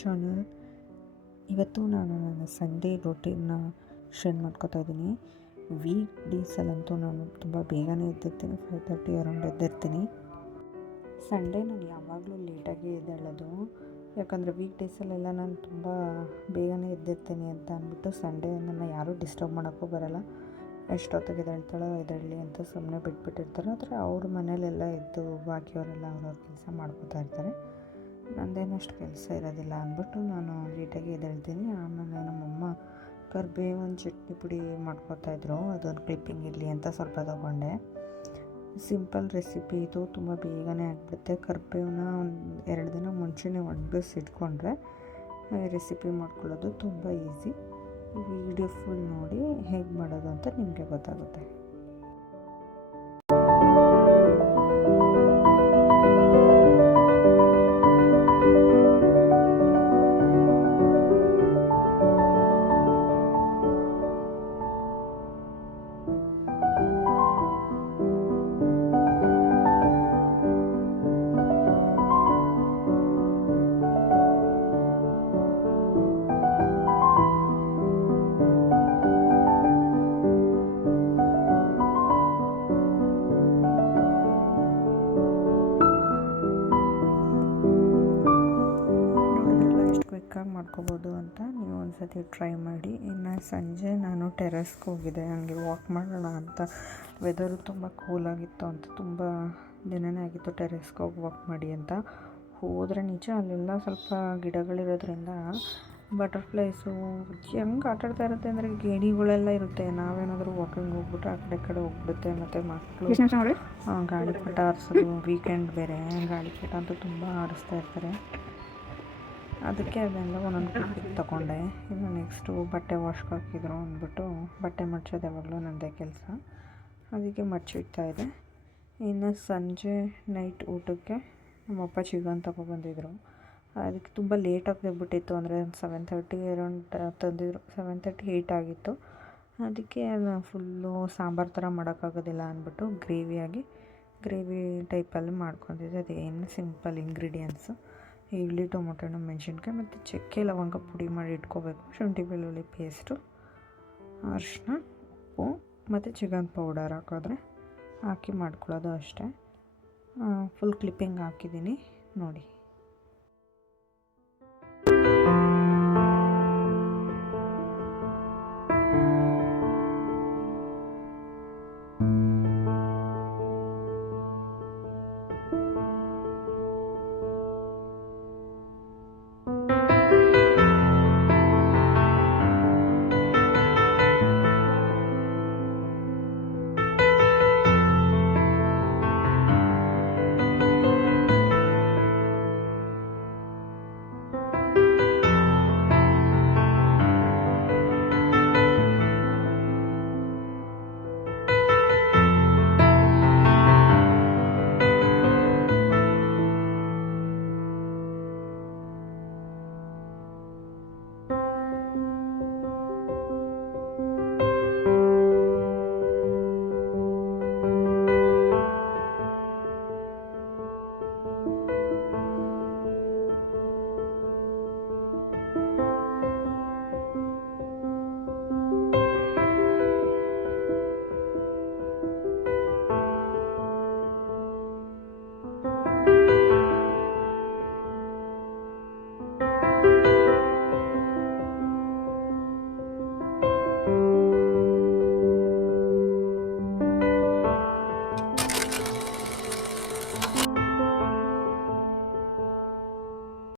Channel. ಇವತ್ತು ನಾನು ನನ್ನ ಸಂಡೇ ರೊಟೀನ್ನ ಶೇರ್ ಮಾಡ್ಕೋತಾ ಇದ್ದೀನಿ. ವೀಕ್ ಡೇಸಲ್ಲಂತೂ ನಾನು ತುಂಬ ಬೇಗನೆ ಎದ್ದಿರ್ತೀನಿ, 5:30 ಅರೌಂಡ್ ಎದ್ದಿರ್ತೀನಿ. ಸಂಡೇ ನಾನು ಯಾವಾಗಲೂ ಲೇಟಾಗಿ ಎದ್ದೇಳೋದು, ಯಾಕಂದರೆ ವೀಕ್ ಡೇಸಲ್ಲೆಲ್ಲ ನಾನು ತುಂಬ ಬೇಗನೆ ಎದ್ದಿರ್ತೀನಿ ಅಂತ ಅಂದ್ಬಿಟ್ಟು ಸಂಡೇ ನನ್ನ ಯಾರೂ ಡಿಸ್ಟರ್ಬ್ ಮಾಡೋಕ್ಕೂ ಬರೋಲ್ಲ. ಎಷ್ಟೊತ್ತಿಗೆ ಎದ್ದೇಳ್ತಾಳೋ ಎದ್ದೇಳಲಿ ಅಂತ ಸುಮ್ಮನೆ ಬಿಟ್ಬಿಟ್ಟಿರ್ತಾರೆ. ಆದರೆ ಅವ್ರ ಮನೇಲೆಲ್ಲ ಎದ್ದು ಬಾಕಿಯವರೆಲ್ಲ ಅವ್ರವ್ರ ಕೆಲಸ ಮಾಡ್ಕೋತಾ ಇರ್ತಾರೆ. ನಂದೇನು ಅಷ್ಟು ಕೆಲಸ ಇರೋದಿಲ್ಲ ಅಂದ್ಬಿಟ್ಟು ನಾನು ಲೇಟಾಗಿ ಎದ್ದೇಳ್ತೀನಿ. ಆಮೇಲೆ ನಮ್ಮಮ್ಮ ಕರಿಬೇವಿನ ಚಟ್ನಿ ಪುಡಿ ಮಾಡ್ಕೋತಾಯಿದ್ರು, ಅದೊಂದು ಕ್ಲಿಪ್ಪಿಂಗ್ ಇರಲಿ ಅಂತ ಸ್ವಲ್ಪ ತೊಗೊಂಡೆ. ಸಿಂಪಲ್ ರೆಸಿಪಿ ಇದು, ತುಂಬ ಬೇಗನೆ ಆಗಿಬಿಡುತ್ತೆ. ಕರಿಬೇವನ್ನ ಒಂದು 2 ದಿನ ಮುಂಚೆನೇ ಒಣಗಿಸಿಟ್ಕೊಂಡ್ರೆ ರೆಸಿಪಿ ಮಾಡ್ಕೊಳ್ಳೋದು ತುಂಬ ಈಸಿ. ಈ ವಿಡಿಯೋ ಫುಲ್ ನೋಡಿ ಹೇಗೆ ಮಾಡೋದು ಅಂತ ನಿಮಗೆ ಗೊತ್ತಾಗುತ್ತೆ. ಕ್ವಿಕ್ಕಾಗಿ ಮಾಡ್ಕೋಬೋದು ಅಂತ ನೀವು ಒಂದು ಸತಿ ಟ್ರೈ ಮಾಡಿ. ಇನ್ನು ಸಂಜೆ ನಾನು ಟೆರೆಸ್ಗೆ ಹೋಗಿದ್ದೆ, ಹಂಗೆ ವಾಕ್ ಮಾಡೋಣ ಅಂತ. ವೆದರು ತುಂಬ ಕೂಲಾಗಿತ್ತು ಅಂತ, ತುಂಬ ದಿನವೇ ಆಗಿತ್ತು ಟೆರೆಸ್ಗೆ ಹೋಗಿ ವಾಕ್ ಮಾಡಿ ಅಂತ ಹೋದರೆ. ನಿಜ ಅಲ್ಲೆಲ್ಲ ಸ್ವಲ್ಪ ಗಿಡಗಳಿರೋದ್ರಿಂದ ಬಟರ್ಫ್ಲೈಸು ಹೆಂಗೆ ಆಟಾಡ್ತಾ ಇರುತ್ತೆ ಅಂದರೆ, ಗಿಣಿಗಳೆಲ್ಲ ಇರುತ್ತೆ. ನಾವೇನಾದರೂ ವಾಕಿಂಗ್ ಹೋಗ್ಬಿಟ್ಟು ಆ ಕಡೆ ಹೋಗ್ಬಿಡುತ್ತೆ. ಮತ್ತು ಮಕ್ಕಳು ಗಾಳಿಪಟ ಆರಿಸೋದು, ವೀಕೆಂಡ್ ಬೇರೆ ಗಾಳಿಪಟ ಅಂತೂ ತುಂಬ ಆರಿಸ್ತಾ ಇರ್ತಾರೆ. ಅದಕ್ಕೆ ಅದೆಲ್ಲ ಒಂದೊಂದು ಕ್ಲಿಪ್ಪಿಗೆ ತೊಗೊಂಡೆ. ಇನ್ನು ನೆಕ್ಸ್ಟು ಬಟ್ಟೆ ವಾಶ್ಗೆ ಹಾಕಿದ್ರು ಅಂದ್ಬಿಟ್ಟು ಬಟ್ಟೆ ಮಡ್ಚೋದು ಯಾವಾಗಲೂ ನನ್ನದೇ ಕೆಲಸ, ಅದಕ್ಕೆ ಮಡ್ಚಿಡ್ತಾಯಿದ್ದೆ. ಇನ್ನು ಸಂಜೆ ನೈಟ್ ಊಟಕ್ಕೆ ನಮ್ಮಪ್ಪ ಚಿಕನ್ ತೊಗೊಬಂದಿದ್ರು. ಅದಕ್ಕೆ ತುಂಬ ಲೇಟಾಗಿ ತೆಗ್ಬಿಟ್ಟಿತ್ತು, ಅಂದರೆ 7:30 ಅರೌಂಡ್ ತಂದಿದ್ರು. 7:30, 8 ಆಗಿತ್ತು. ಅದಕ್ಕೆ ಫುಲ್ಲು ಸಾಂಬಾರು ಥರ ಮಾಡೋಕ್ಕಾಗೋದಿಲ್ಲ ಅಂದ್ಬಿಟ್ಟು ಗ್ರೇವಿ ಟೈಪಲ್ಲಿ ಮಾಡ್ಕೊತಿದ್ದೆ. ಅದೇನು ಸಿಂಪಲ್ ಇಂಗ್ರೀಡಿಯೆಂಟ್ಸು: ಈರುಳ್ಳಿ, ಟೊಮೊಟೊ ಹಣ್ಣು, ಮೆಣಸಿನ್ಕಾಯಿ ಮತ್ತು ಚಕ್ಕೆ ಲವಂಗ ಪುಡಿ ಮಾಡಿ ಇಟ್ಕೋಬೇಕು, ಶುಂಠಿ ಬೆಳ್ಳುಳ್ಳಿ ಪೇಸ್ಟು, ಅರಿಶಿನ, ಉಪ್ಪು ಮತ್ತು ಚಿಕನ್ ಪೌಡರ್ ಹಾಕಿ ಮಾಡ್ಕೊಳ್ಳೋದು ಅಷ್ಟೇ. ಫುಲ್ ಕ್ಲಿಪ್ಪಿಂಗ್ ಹಾಕಿದ್ದೀನಿ ನೋಡಿ.